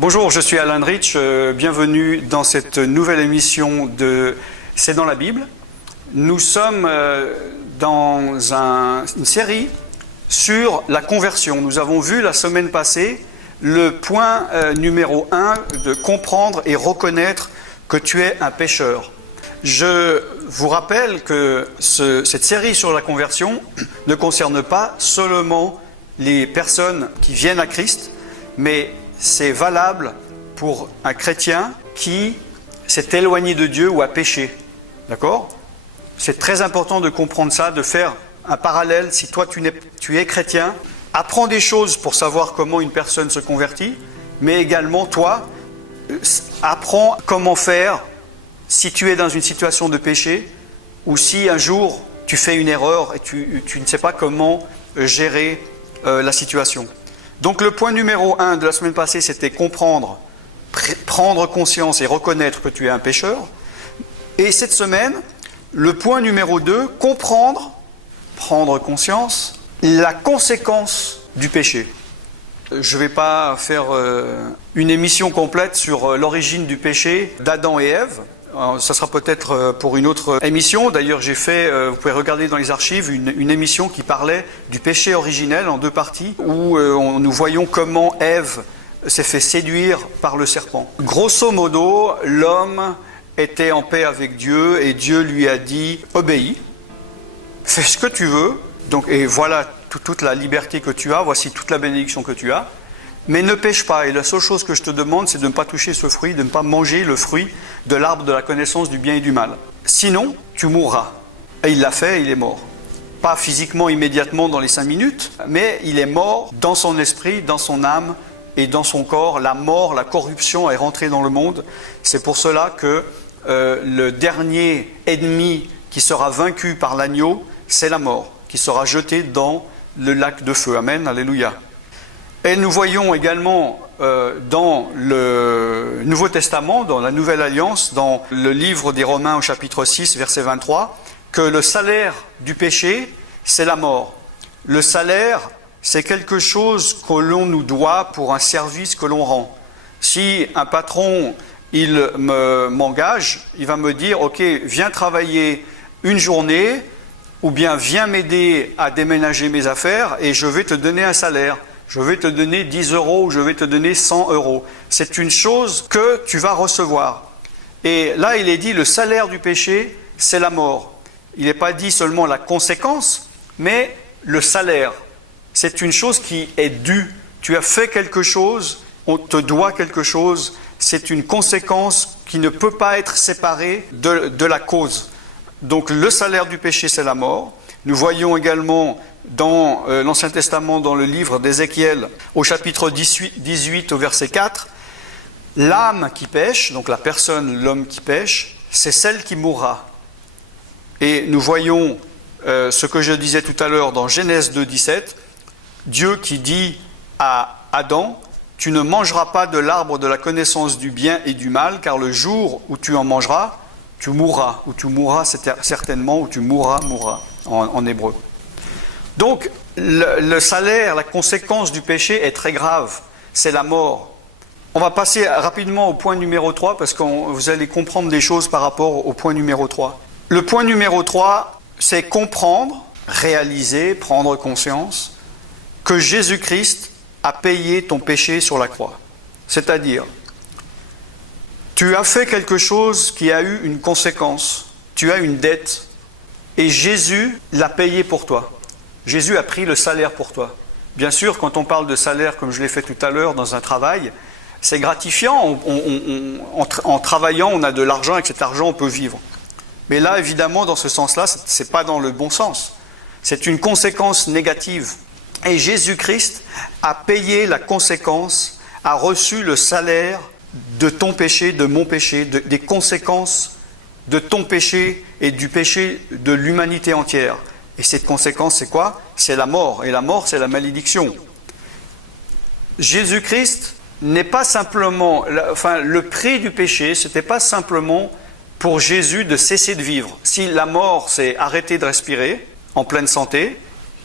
Bonjour, je suis Alain Rich, bienvenue dans cette nouvelle émission de C'est dans la Bible. Nous sommes dans une série sur la conversion. Nous avons vu la semaine passée le point numéro 1 de comprendre et reconnaître que tu es un pécheur. Je vous rappelle que cette série sur la conversion ne concerne pas seulement les personnes qui viennent à Christ, mais c'est valable pour un chrétien qui s'est éloigné de Dieu ou a péché. D'accord ? C'est très important de comprendre ça, de faire un parallèle. Si toi tu es chrétien, apprends des choses pour savoir comment une personne se convertit, mais également toi, apprends comment faire si tu es dans une situation de péché ou si un jour tu fais une erreur et tu ne sais pas comment gérer la situation. Donc le point numéro 1 de la semaine passée, c'était comprendre, prendre conscience et reconnaître que tu es un pécheur. Et cette semaine, le point numéro 2, comprendre, prendre conscience, la conséquence du péché. Je ne vais pas faire une émission complète sur l'origine du péché d'Adam et Ève. Ça sera peut-être pour une autre émission. D'ailleurs, j'ai fait, vous pouvez regarder dans les archives, une émission qui parlait du péché originel en 2 parties, où nous voyons comment Ève s'est fait séduire par le serpent. Grosso modo, l'homme était en paix avec Dieu et Dieu lui a dit « Obéis, fais ce que tu veux, donc, et voilà toute la liberté que tu as, voici toute la bénédiction que tu as. » Mais ne pêche pas, et la seule chose que je te demande, c'est de ne pas toucher ce fruit, de ne pas manger le fruit de l'arbre de la connaissance du bien et du mal. Sinon, tu mourras. Et il l'a fait, et il est mort. Pas physiquement, immédiatement, dans les 5 minutes, mais il est mort dans son esprit, dans son âme et dans son corps. La mort, la corruption est rentrée dans le monde. C'est pour cela que le dernier ennemi qui sera vaincu par l'agneau, c'est la mort, qui sera jeté dans le lac de feu. Amen, alléluia. Et nous voyons également dans le Nouveau Testament, dans la Nouvelle Alliance, dans le livre des Romains au chapitre 6, verset 23, que le salaire du péché, c'est la mort. Le salaire, c'est quelque chose que l'on nous doit pour un service que l'on rend. Si un patron, il m'engage, il va me dire « Ok, viens travailler une journée, ou bien viens m'aider à déménager mes affaires et je vais te donner un salaire. » Je vais te donner 10 euros ou je vais te donner 100 euros. C'est une chose que tu vas recevoir. Et là, il est dit, le salaire du péché, c'est la mort. Il n'est pas dit seulement la conséquence, mais le salaire. C'est une chose qui est due. Tu as fait quelque chose, on te doit quelque chose. C'est une conséquence qui ne peut pas être séparée de la cause. Donc le salaire du péché, c'est la mort. Nous voyons également dans l'Ancien Testament, dans le livre d'Ézéchiel, au chapitre 18, au verset 4, l'âme qui pêche, donc la personne, l'homme qui pêche, c'est celle qui mourra. Et nous voyons ce que je disais tout à l'heure dans Genèse 2, 17, Dieu qui dit à Adam, « Tu ne mangeras pas de l'arbre de la connaissance du bien et du mal, car le jour où tu en mangeras, tu mourras. » Ou tu mourras certainement, ou tu mourras en hébreu. Donc, le salaire, la conséquence du péché est très grave, c'est la mort. On va passer rapidement au point numéro 3, parce que vous allez comprendre des choses par rapport au point numéro 3. Le point numéro 3, c'est comprendre, réaliser, prendre conscience que Jésus-Christ a payé ton péché sur la croix. C'est-à-dire, tu as fait quelque chose qui a eu une conséquence, tu as une dette, et Jésus l'a payé pour toi. Jésus a pris le salaire pour toi. Bien sûr, quand on parle de salaire, comme je l'ai fait tout à l'heure dans un travail, c'est gratifiant. En travaillant, on a de l'argent, avec cet argent, on peut vivre. Mais là, évidemment, dans ce sens-là, ce n'est pas dans le bon sens. C'est une conséquence négative. Et Jésus-Christ a payé la conséquence, a reçu le salaire de ton péché, de mon péché, des conséquences de ton péché et du péché de l'humanité entière. Et cette conséquence, c'est quoi ? C'est la mort. Et la mort, c'est la malédiction. Jésus-Christ n'est pas simplement... le prix du péché, ce n'était pas simplement pour Jésus de cesser de vivre. Si la mort, c'est arrêter de respirer en pleine santé,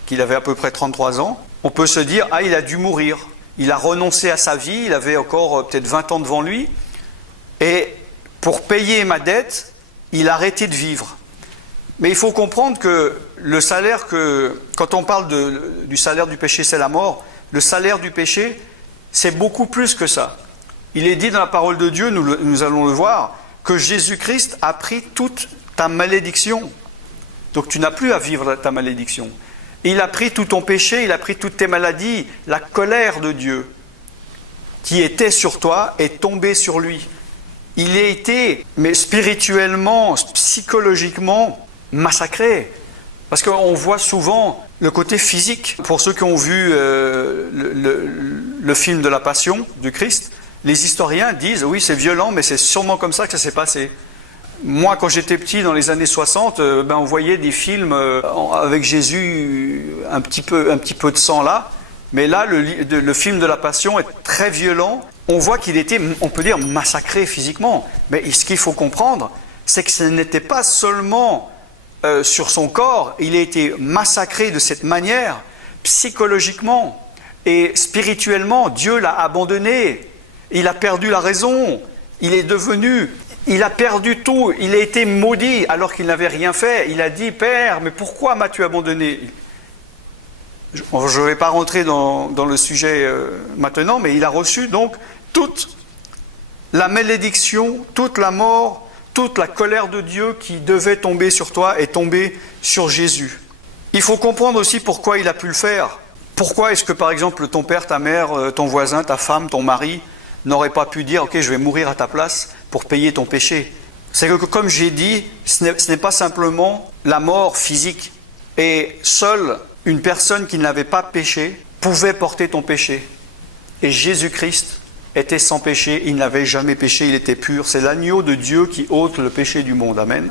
qu'il avait à peu près 33 ans, on peut se dire « Ah, il a dû mourir ». il a renoncé à sa vie, il avait encore peut-être 20 ans devant lui, et pour payer ma dette, il a arrêté de vivre. Mais il faut comprendre que le salaire quand on parle du salaire du péché, c'est la mort, le salaire du péché, c'est beaucoup plus que ça. Il est dit dans la parole de Dieu, nous allons le voir, que Jésus-Christ a pris toute ta malédiction. Donc tu n'as plus à vivre ta malédiction. Il a pris tout ton péché, il a pris toutes tes maladies, la colère de Dieu qui était sur toi est tombée sur lui. Il a été, mais spirituellement, psychologiquement, massacré. Parce qu'on voit souvent le côté physique. Pour ceux qui ont vu le film de la Passion du Christ, les historiens disent, oui, c'est violent, mais c'est sûrement comme ça que ça s'est passé. Moi, quand j'étais petit, dans les années 60, on voyait des films avec Jésus, un petit peu de sang là. Mais là, le film de la Passion est très violent. On voit qu'il était, on peut dire, massacré physiquement. Mais ce qu'il faut comprendre, c'est que ce n'était pas seulement sur son corps. Il a été massacré de cette manière, psychologiquement et spirituellement. Dieu l'a abandonné. Il a perdu la raison. Il a perdu tout. Il a été maudit alors qu'il n'avait rien fait. Il a dit, Père, mais pourquoi m'as-tu abandonné ? Je ne vais pas rentrer dans le sujet maintenant, mais il a reçu donc toute la malédiction, toute la mort, toute la colère de Dieu qui devait tomber sur toi est tombée sur Jésus. Il faut comprendre aussi pourquoi il a pu le faire. Pourquoi est-ce que, par exemple, ton père, ta mère, ton voisin, ta femme, ton mari n'auraient pas pu dire « Ok, je vais mourir à ta place pour payer ton péché ». C'est que, comme j'ai dit, ce n'est pas simplement la mort physique. Et seule une personne qui n'avait pas péché pouvait porter ton péché. Et Jésus-Christ était sans péché, il n'avait jamais péché, il était pur. C'est l'agneau de Dieu qui ôte le péché du monde. Amen.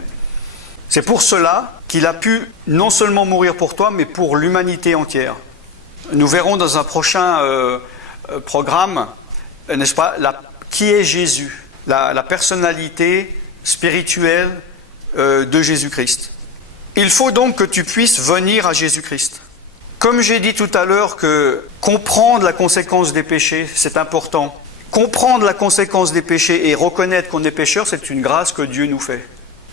C'est pour cela qu'il a pu non seulement mourir pour toi, mais pour l'humanité entière. Nous verrons dans un prochain programme, n'est-ce pas, qui est Jésus, la personnalité spirituelle de Jésus-Christ. Il faut donc que tu puisses venir à Jésus-Christ. Comme j'ai dit tout à l'heure que comprendre la conséquence des péchés, c'est important. Comprendre la conséquence des péchés et reconnaître qu'on est pécheur, c'est une grâce que Dieu nous fait.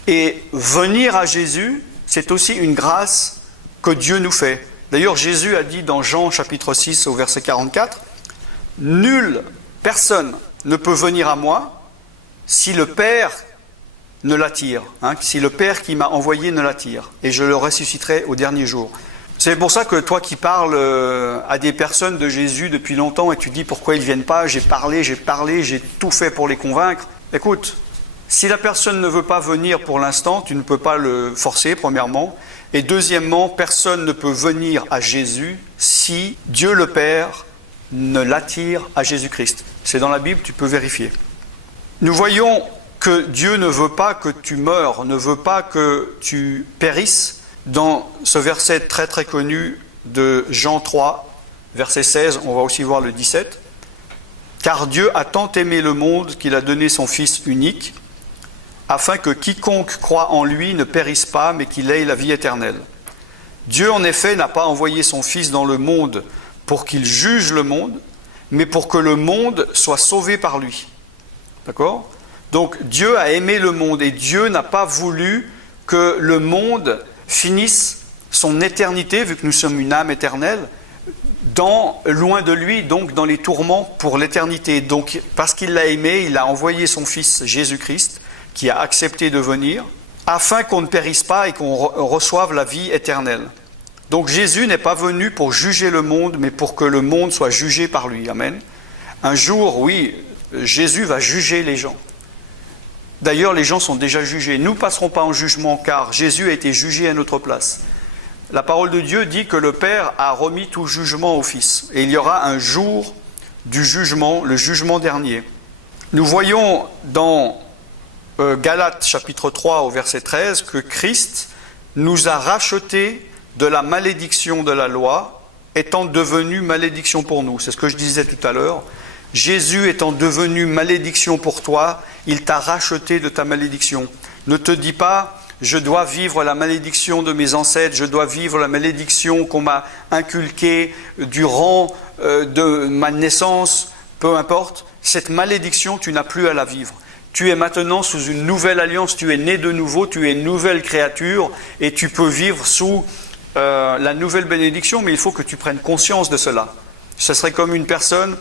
Et venir à Jésus, c'est aussi une grâce que Dieu nous fait. D'ailleurs, Jésus a dit dans Jean chapitre 6 au verset 44, « Nulle personne ne peut venir à moi si le Père ne l'attire, si le Père qui m'a envoyé ne l'attire, et je le ressusciterai au dernier jour. » C'est pour ça que toi qui parles à des personnes de Jésus depuis longtemps et tu dis pourquoi ils ne viennent pas, j'ai parlé, j'ai tout fait pour les convaincre. Écoute, si la personne ne veut pas venir pour l'instant, tu ne peux pas le forcer, premièrement. Et deuxièmement, personne ne peut venir à Jésus si Dieu le Père ne l'attire à Jésus-Christ. C'est dans la Bible, tu peux vérifier. Nous voyons que Dieu ne veut pas que tu meures, ne veut pas que tu périsses. Dans ce verset très très connu de Jean 3, verset 16, on va aussi voir le 17. « Car Dieu a tant aimé le monde qu'il a donné son Fils unique, afin que quiconque croit en lui ne périsse pas, mais qu'il ait la vie éternelle. Dieu, en effet, n'a pas envoyé son Fils dans le monde pour qu'il juge le monde, mais pour que le monde soit sauvé par lui. » D'accord ? Donc Dieu a aimé le monde et Dieu n'a pas voulu que le monde finisse son éternité, vu que nous sommes une âme éternelle, loin de lui, donc dans les tourments pour l'éternité. Donc parce qu'il l'a aimé, il a envoyé son Fils Jésus-Christ, qui a accepté de venir, afin qu'on ne périsse pas et qu'on reçoive la vie éternelle. Donc Jésus n'est pas venu pour juger le monde, mais pour que le monde soit jugé par lui. Amen. Un jour, oui, Jésus va juger les gens. D'ailleurs, les gens sont déjà jugés. Nous ne passerons pas en jugement, car Jésus a été jugé à notre place. La parole de Dieu dit que le Père a remis tout jugement au Fils. Et il y aura un jour du jugement, le jugement dernier. Nous voyons dans Galates chapitre 3 au verset 13 que Christ nous a rachetés de la malédiction de la loi, étant devenu malédiction pour nous. C'est ce que je disais tout à l'heure. Jésus étant devenu malédiction pour toi, il t'a racheté de ta malédiction. Ne te dis pas, je dois vivre la malédiction de mes ancêtres, je dois vivre la malédiction qu'on m'a inculquée durant de ma naissance, peu importe, cette malédiction, tu n'as plus à la vivre. Tu es maintenant sous une nouvelle alliance, tu es né de nouveau, tu es une nouvelle créature et tu peux vivre sous la nouvelle bénédiction, mais il faut que tu prennes conscience de cela. Ce serait comme une personne,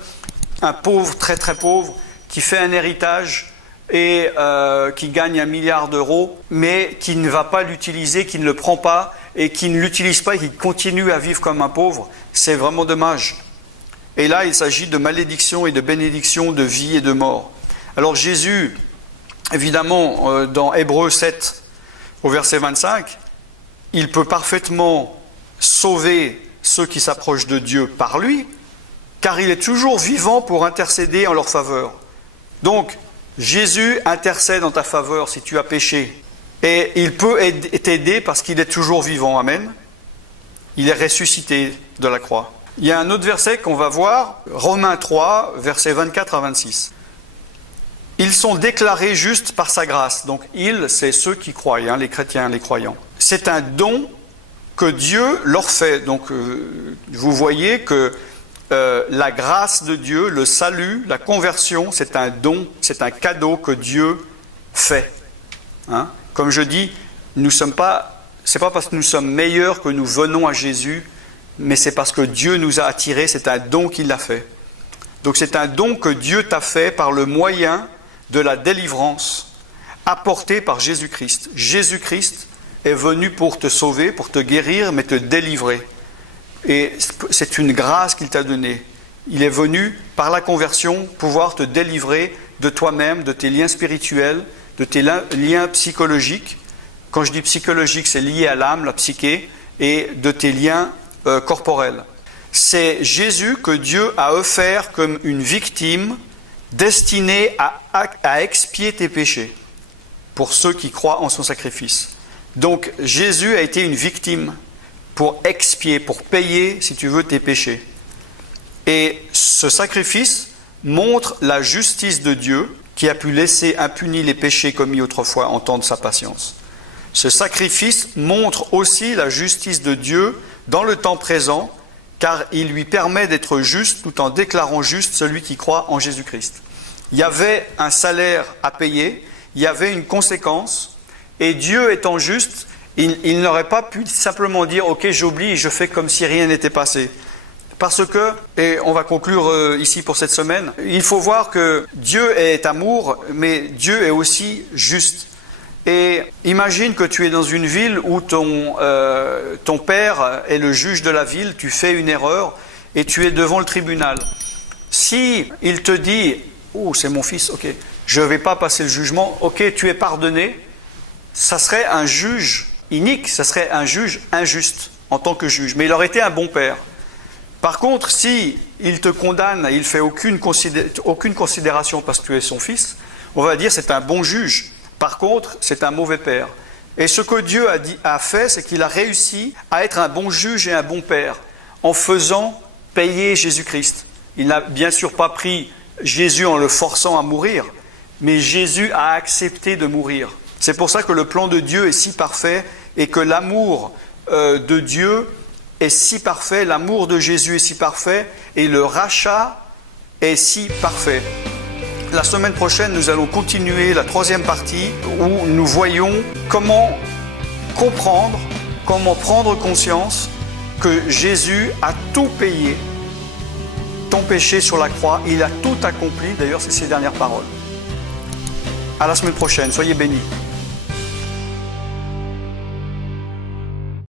un pauvre, très très pauvre, qui fait un héritage et qui gagne 1 milliard d'euros, mais qui ne va pas l'utiliser, qui ne le prend pas et qui ne l'utilise pas et qui continue à vivre comme un pauvre. C'est vraiment dommage. Et là, il s'agit de malédiction et de bénédiction, de vie et de mort. Alors Jésus, évidemment, dans Hébreux 7, au verset 25, il peut parfaitement sauver ceux qui s'approchent de Dieu par lui, car il est toujours vivant pour intercéder en leur faveur. Donc, Jésus intercède en ta faveur si tu as péché. Et il peut t'aider parce qu'il est toujours vivant. Amen. Il est ressuscité de la croix. Il y a un autre verset qu'on va voir, Romains 3, versets 24 à 26. Ils sont déclarés justes par sa grâce. Donc, ils, c'est ceux qui croient, hein, les chrétiens, les croyants. C'est un don que Dieu leur fait. Donc, vous voyez que la grâce de Dieu, le salut, la conversion, c'est un don, c'est un cadeau que Dieu fait. Hein? Comme je dis, c'est pas parce que nous sommes meilleurs que nous venons à Jésus, mais c'est parce que Dieu nous a attirés, c'est un don qu'il a fait. Donc c'est un don que Dieu t'a fait par le moyen de la délivrance apportée par Jésus-Christ. Jésus-Christ est venu pour te sauver, pour te guérir, mais te délivrer. Et c'est une grâce qu'il t'a donnée. Il est venu, par la conversion, pouvoir te délivrer de toi-même, de tes liens spirituels, de tes liens psychologiques. Quand je dis psychologique, c'est lié à l'âme, la psyché, et de tes liens corporels. C'est Jésus que Dieu a offert comme une victime destinée à expier tes péchés pour ceux qui croient en son sacrifice. Donc Jésus a été une victime pour expier, pour payer, si tu veux, tes péchés. Et ce sacrifice montre la justice de Dieu qui a pu laisser impunis les péchés commis autrefois en temps de sa patience. Ce sacrifice montre aussi la justice de Dieu dans le temps présent, car il lui permet d'être juste tout en déclarant juste celui qui croit en Jésus-Christ. Il y avait un salaire à payer, il y avait une conséquence, et Dieu étant juste, il n'aurait pas pu simplement dire « Ok, j'oublie, je fais comme si rien n'était passé ». Parce que, et on va conclure ici pour cette semaine, il faut voir que Dieu est amour, mais Dieu est aussi juste. Et imagine que tu es dans une ville où ton père est le juge de la ville, tu fais une erreur et tu es devant le tribunal. Si il te dit « Oh, c'est mon fils, ok, je ne vais pas passer le jugement, ok, tu es pardonné », ça serait un juge inique, ça serait un juge injuste en tant que juge. Mais il aurait été un bon père. Par contre, si il te condamne, il ne fait aucune considération parce que tu es son fils, on va dire c'est un bon juge. Par contre, c'est un mauvais père. Et ce que Dieu a fait, c'est qu'il a réussi à être un bon juge et un bon père en faisant payer Jésus-Christ. Il n'a bien sûr pas pris Jésus en le forçant à mourir, mais Jésus a accepté de mourir. C'est pour ça que le plan de Dieu est si parfait et que l'amour de Dieu est si parfait, l'amour de Jésus est si parfait et le rachat est si parfait. La semaine prochaine, nous allons continuer la troisième partie où nous voyons comment comprendre, comment prendre conscience que Jésus a tout payé, ton péché sur la croix, il a tout accompli. D'ailleurs, c'est ses dernières paroles. À la semaine prochaine, soyez bénis.